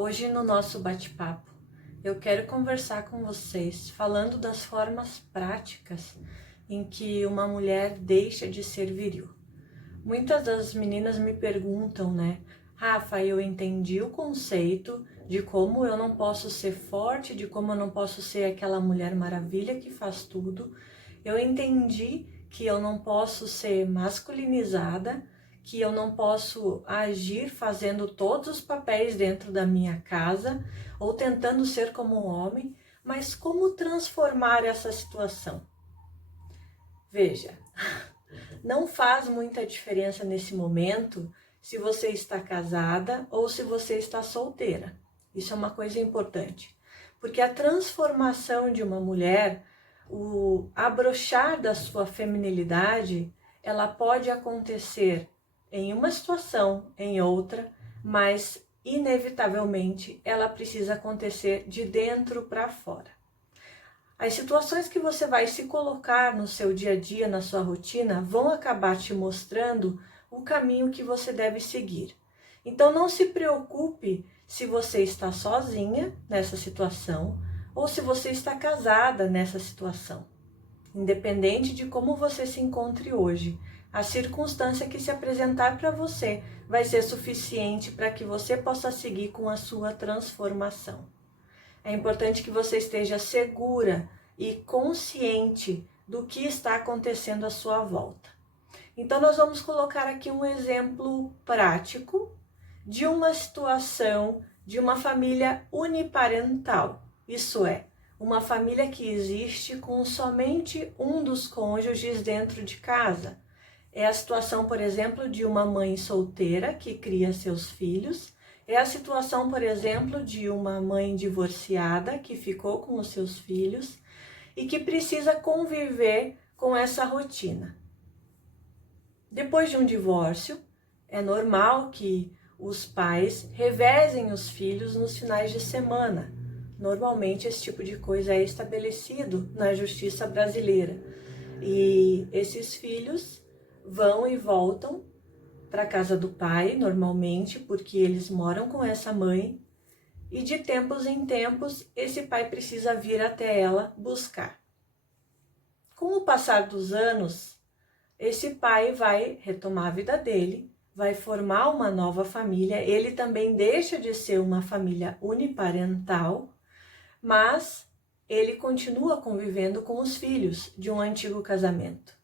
Hoje no nosso bate-papo eu quero conversar com vocês falando das formas práticas em que uma mulher deixa de ser viril. Muitas das meninas me perguntam, Rafa, eu entendi o conceito de como eu não posso ser forte, de como eu não posso ser aquela mulher maravilha que faz tudo. Eu entendi que eu não posso ser masculinizada, que eu não posso agir fazendo todos os papéis dentro da minha casa ou tentando ser como um homem, mas como transformar essa situação? Veja, não faz muita diferença nesse momento se você está casada ou se você está solteira. Isso é uma coisa importante, porque a transformação de uma mulher, o abrochar da sua feminilidade, ela pode acontecer em uma situação, em outra, mas inevitavelmente ela precisa acontecer de dentro para fora. As situações que você vai se colocar no seu dia a dia, na sua rotina, vão acabar te mostrando o caminho que você deve seguir. Então não se preocupe se você está sozinha nessa situação ou se você está casada nessa situação. Independente de como você se encontre hoje, a circunstância que se apresentar para você vai ser suficiente para que você possa seguir com a sua transformação. É importante que você esteja segura e consciente do que está acontecendo à sua volta. Então, nós vamos colocar aqui um exemplo prático de uma situação de uma família uniparental. Isso é, uma família que existe com somente um dos cônjuges dentro de casa. É a situação, por exemplo, de uma mãe solteira que cria seus filhos. É a situação, por exemplo, de uma mãe divorciada que ficou com os seus filhos e que precisa conviver com essa rotina. Depois de um divórcio, é normal que os pais revezem os filhos nos finais de semana. Normalmente esse tipo de coisa é estabelecido na justiça brasileira. E esses filhos vão e voltam para a casa do pai, normalmente, porque eles moram com essa mãe, e de tempos em tempos esse pai precisa vir até ela buscar. Com o passar dos anos, esse pai vai retomar a vida dele, vai formar uma nova família, ele também deixa de ser uma família uniparental, mas ele continua convivendo com os filhos de um antigo casamento.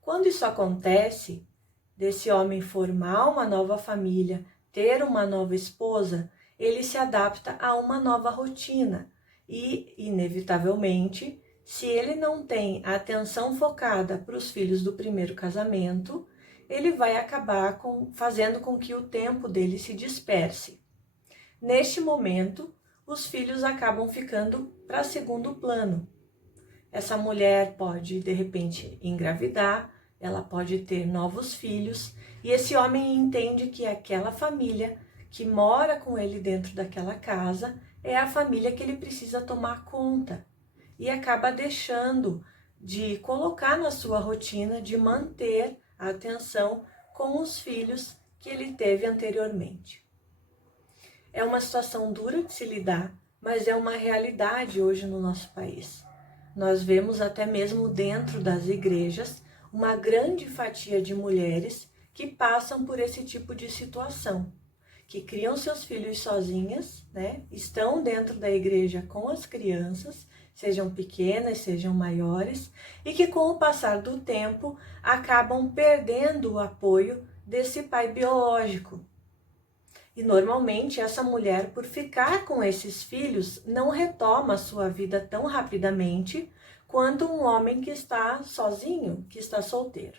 Quando isso acontece, desse homem formar uma nova família, ter uma nova esposa, ele se adapta a uma nova rotina e, inevitavelmente, se ele não tem a atenção focada para os filhos do primeiro casamento, ele vai acabar fazendo com que o tempo dele se disperse. Neste momento, os filhos acabam ficando para segundo plano. Essa mulher pode, de repente, engravidar, ela pode ter novos filhos, e esse homem entende que aquela família que mora com ele dentro daquela casa é a família que ele precisa tomar conta, e acaba deixando de colocar na sua rotina, de manter a atenção com os filhos que ele teve anteriormente. É uma situação dura de se lidar, mas é uma realidade hoje no nosso país. Nós vemos até mesmo dentro das igrejas uma grande fatia de mulheres que passam por esse tipo de situação, que criam seus filhos sozinhas, estão dentro da igreja com as crianças, sejam pequenas, sejam maiores, e que com o passar do tempo acabam perdendo o apoio desse pai biológico. E normalmente essa mulher, por ficar com esses filhos, não retoma a sua vida tão rapidamente quanto um homem que está sozinho, que está solteiro.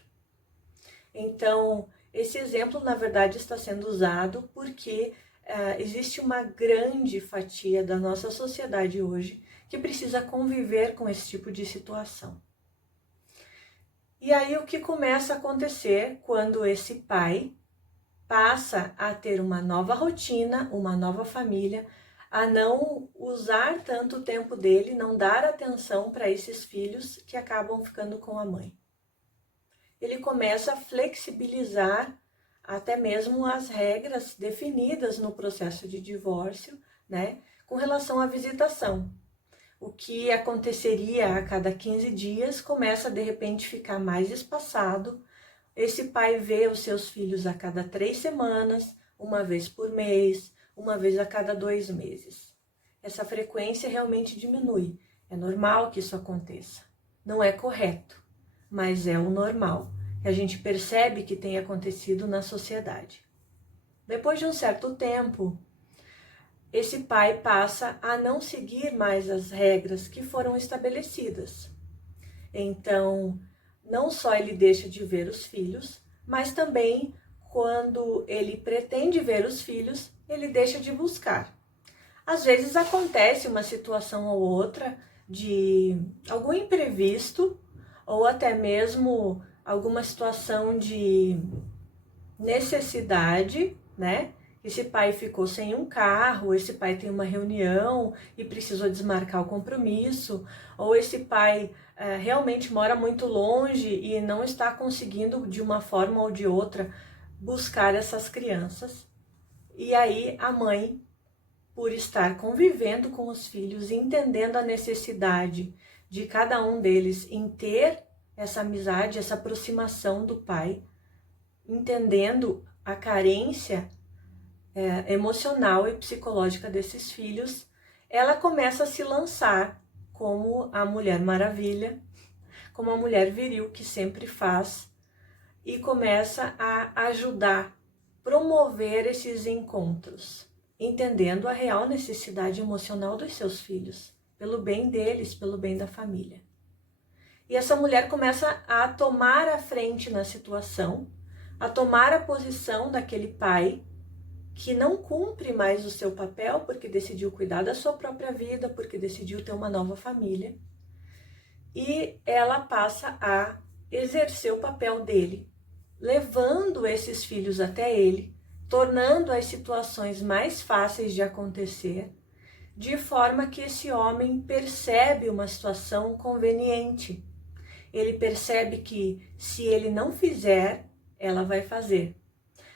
Então, esse exemplo, na verdade, está sendo usado porque existe uma grande fatia da nossa sociedade hoje que precisa conviver com esse tipo de situação. E aí o que começa a acontecer quando esse pai passa a ter uma nova rotina, uma nova família, a não usar tanto o tempo dele, não dar atenção para esses filhos que acabam ficando com a mãe. Ele começa a flexibilizar até mesmo as regras definidas no processo de divórcio, né, com relação à visitação. O que aconteceria a cada 15 dias começa de repente a ficar mais espaçado. Esse pai vê os seus filhos a cada 3 semanas, uma vez por mês, uma vez a cada 2 meses. Essa frequência realmente diminui. É normal que isso aconteça. Não é correto, mas é o normal. A gente percebe que tem acontecido na sociedade. Depois de um certo tempo, esse pai passa a não seguir mais as regras que foram estabelecidas. Então, não só ele deixa de ver os filhos, mas também quando ele pretende ver os filhos, ele deixa de buscar. Às vezes acontece uma situação ou outra de algum imprevisto ou até mesmo alguma situação de necessidade, né? Esse pai ficou sem um carro, esse pai tem uma reunião e precisou desmarcar o compromisso, ou esse pai realmente mora muito longe e não está conseguindo de uma forma ou de outra buscar essas crianças. E aí a mãe, por estar convivendo com os filhos, entendendo a necessidade de cada um deles em ter essa amizade, essa aproximação do pai, entendendo a carência emocional e psicológica desses filhos, ela começa a se lançar como a Mulher Maravilha, como a mulher viril que sempre faz, e começa a ajudar, promover esses encontros, entendendo a real necessidade emocional dos seus filhos, pelo bem deles, pelo bem da família. E essa mulher começa a tomar a frente na situação, a tomar a posição daquele pai que não cumpre mais o seu papel porque decidiu cuidar da sua própria vida, porque decidiu ter uma nova família. E ela passa a exercer o papel dele, levando esses filhos até ele, tornando as situações mais fáceis de acontecer, de forma que esse homem percebe uma situação conveniente. Ele percebe que se ele não fizer, ela vai fazer.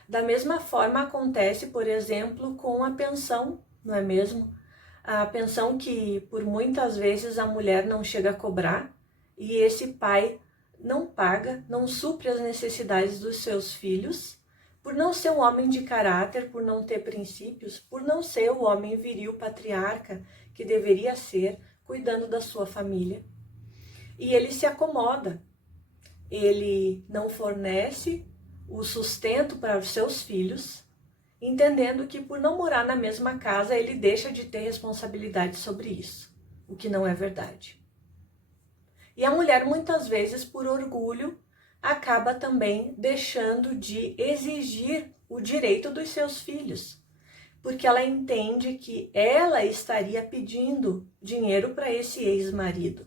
Da mesma forma acontece, por exemplo, com a pensão, não é mesmo? A pensão que por muitas vezes a mulher não chega a cobrar e esse pai não paga, não supre as necessidades dos seus filhos, por não ser um homem de caráter, por não ter princípios, por não ser o homem viril patriarca que deveria ser, cuidando da sua família. E ele se acomoda, ele não fornece o sustento para os seus filhos, entendendo que por não morar na mesma casa, ele deixa de ter responsabilidade sobre isso, o que não é verdade. E a mulher, muitas vezes, por orgulho, acaba também deixando de exigir o direito dos seus filhos, porque ela entende que ela estaria pedindo dinheiro para esse ex-marido,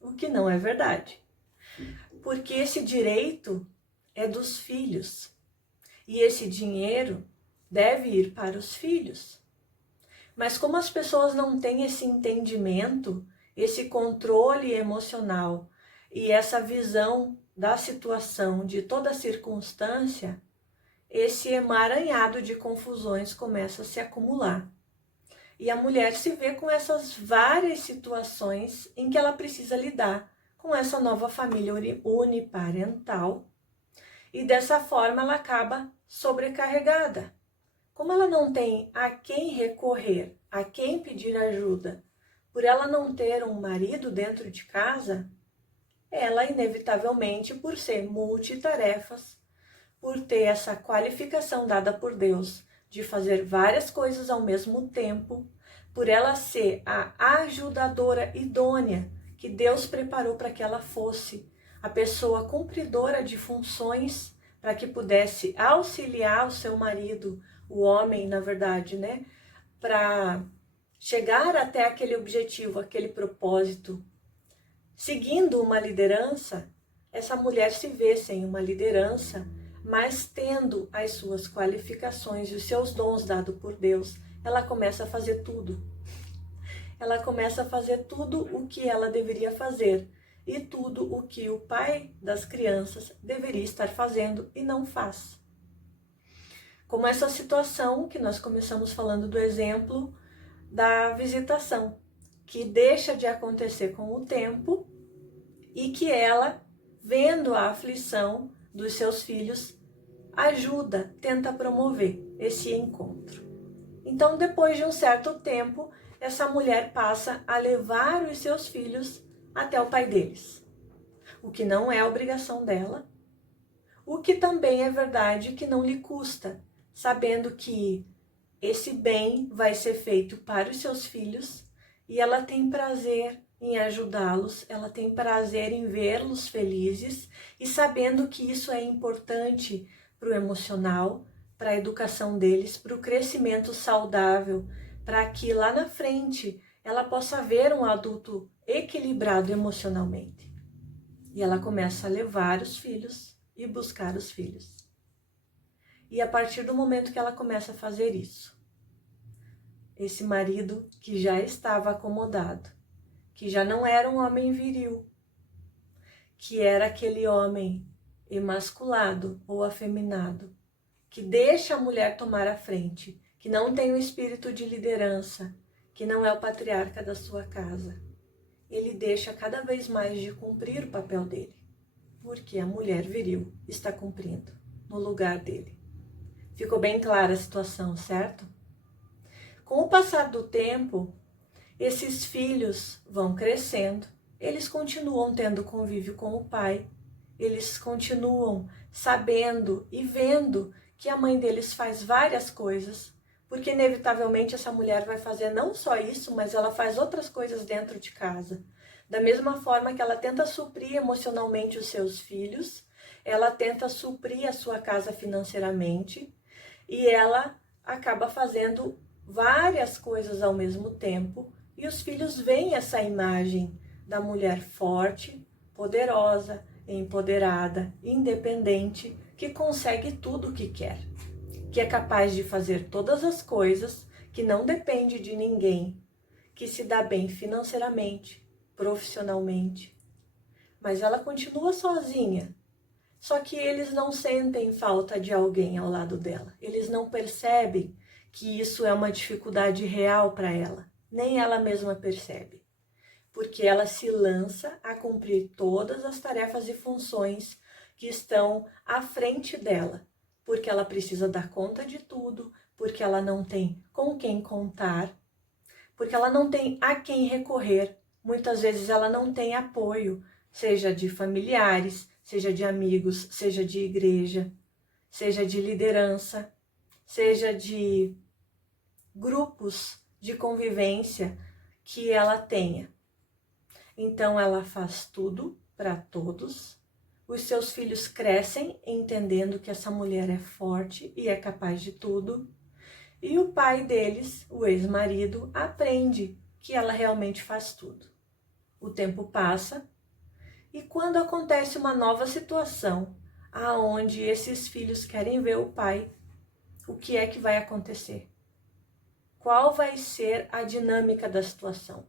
o que não é verdade, porque esse direito é dos filhos e esse dinheiro deve ir para os filhos. Mas como as pessoas não têm esse entendimento, esse controle emocional e essa visão da situação, de toda a circunstância, esse emaranhado de confusões começa a se acumular. E a mulher se vê com essas várias situações em que ela precisa lidar com essa nova família uniparental. E dessa forma ela acaba sobrecarregada. Como ela não tem a quem recorrer, a quem pedir ajuda, por ela não ter um marido dentro de casa, ela inevitavelmente, por ser multitarefas, por ter essa qualificação dada por Deus de fazer várias coisas ao mesmo tempo, por ela ser a ajudadora idônea que Deus preparou para que ela fosse, a pessoa cumpridora de funções para que pudesse auxiliar o seu marido, o homem, na verdade, né, para chegar até aquele objetivo, aquele propósito. Seguindo uma liderança, essa mulher se vê sem uma liderança, mas tendo as suas qualificações e os seus dons dados por Deus, ela começa a fazer tudo. Ela começa a fazer tudo o que ela deveria fazer e tudo o que o pai das crianças deveria estar fazendo e não faz. Como essa situação que nós começamos falando do exemplo da visitação, que deixa de acontecer com o tempo e que ela, vendo a aflição dos seus filhos, ajuda, tenta promover esse encontro. Então, depois de um certo tempo, essa mulher passa a levar os seus filhos até o pai deles, o que não é obrigação dela, o que também é verdade que não lhe custa, sabendo que esse bem vai ser feito para os seus filhos e ela tem prazer em ajudá-los, ela tem prazer em vê-los felizes e sabendo que isso é importante para o emocional, para a educação deles, para o crescimento saudável, para que lá na frente ela possa ver um adulto equilibrado emocionalmente. E ela começa a levar os filhos e buscar os filhos. E a partir do momento que ela começa a fazer isso, esse marido que já estava acomodado, que já não era um homem viril, que era aquele homem emasculado ou afeminado, que deixa a mulher tomar a frente, que não tem o espírito de liderança, que não é o patriarca da sua casa. Ele deixa cada vez mais de cumprir o papel dele, porque a mulher viril está cumprindo no lugar dele. Ficou bem clara a situação, certo? Com o passar do tempo, esses filhos vão crescendo, eles continuam tendo convívio com o pai, eles continuam sabendo e vendo que a mãe deles faz várias coisas, porque inevitavelmente essa mulher vai fazer não só isso, mas ela faz outras coisas dentro de casa. Da mesma forma que ela tenta suprir emocionalmente os seus filhos, ela tenta suprir a sua casa financeiramente e ela acaba fazendo várias coisas ao mesmo tempo e os filhos veem essa imagem da mulher forte, poderosa, empoderada, independente, que consegue tudo o que quer, que é capaz de fazer todas as coisas, que não depende de ninguém, que se dá bem financeiramente, profissionalmente. Mas ela continua sozinha. Só que eles não sentem falta de alguém ao lado dela. Eles não percebem que isso é uma dificuldade real para ela. Nem ela mesma percebe. Porque ela se lança a cumprir todas as tarefas e funções que estão à frente dela. Porque ela precisa dar conta de tudo, porque ela não tem com quem contar, porque ela não tem a quem recorrer. Muitas vezes ela não tem apoio, seja de familiares, seja de amigos, seja de igreja, seja de liderança, seja de grupos de convivência que ela tenha. Então ela faz tudo para todos. Os seus filhos crescem entendendo que essa mulher é forte e é capaz de tudo. E o pai deles, o ex-marido, aprende que ela realmente faz tudo. O tempo passa e quando acontece uma nova situação, aonde esses filhos querem ver o pai, o que é que vai acontecer? Qual vai ser a dinâmica da situação?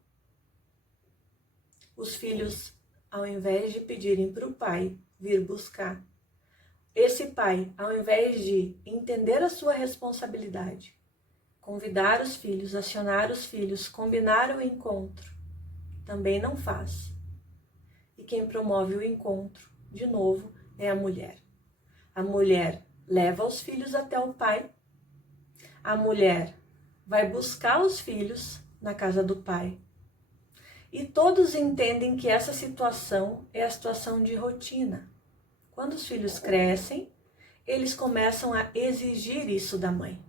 Os filhos, ao invés de pedirem para o pai vir buscar, esse pai, ao invés de entender a sua responsabilidade, convidar os filhos, acionar os filhos, combinar o encontro, também não faz. E quem promove o encontro, de novo, é a mulher. A mulher leva os filhos até o pai, a mulher vai buscar os filhos na casa do pai. E todos entendem que essa situação é a situação de rotina. Quando os filhos crescem, eles começam a exigir isso da mãe.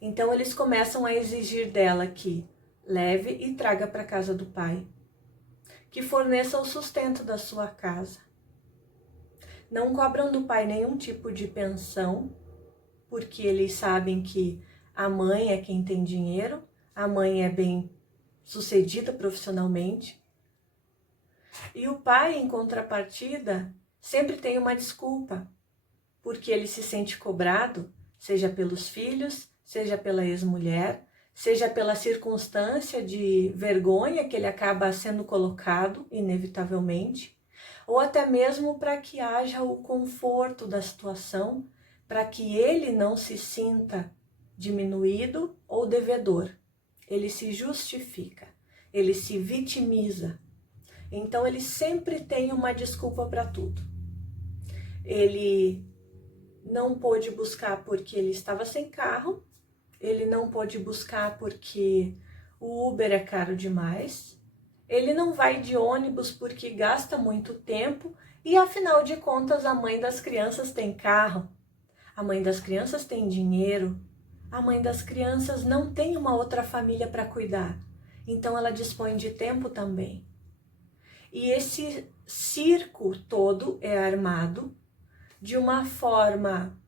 Então eles começam a exigir dela que leve e traga para a casa do pai, que forneça o sustento da sua casa. Não cobram do pai nenhum tipo de pensão, porque eles sabem que a mãe é quem tem dinheiro, a mãe é bem sucedida profissionalmente. E o pai, em contrapartida, sempre tem uma desculpa, porque ele se sente cobrado, seja pelos filhos, seja pela ex-mulher, seja pela circunstância de vergonha que ele acaba sendo colocado, inevitavelmente, ou até mesmo para que haja o conforto da situação, para que ele não se sinta diminuído ou devedor. Ele se justifica, ele se vitimiza. Então ele sempre tem uma desculpa para tudo. Ele não pôde buscar porque ele estava sem carro, ele não pôde buscar porque o Uber é caro demais, ele não vai de ônibus porque gasta muito tempo e, afinal de contas, a mãe das crianças tem carro, a mãe das crianças tem dinheiro, a mãe das crianças não tem uma outra família para cuidar, então ela dispõe de tempo também. E esse circo todo é armado de uma forma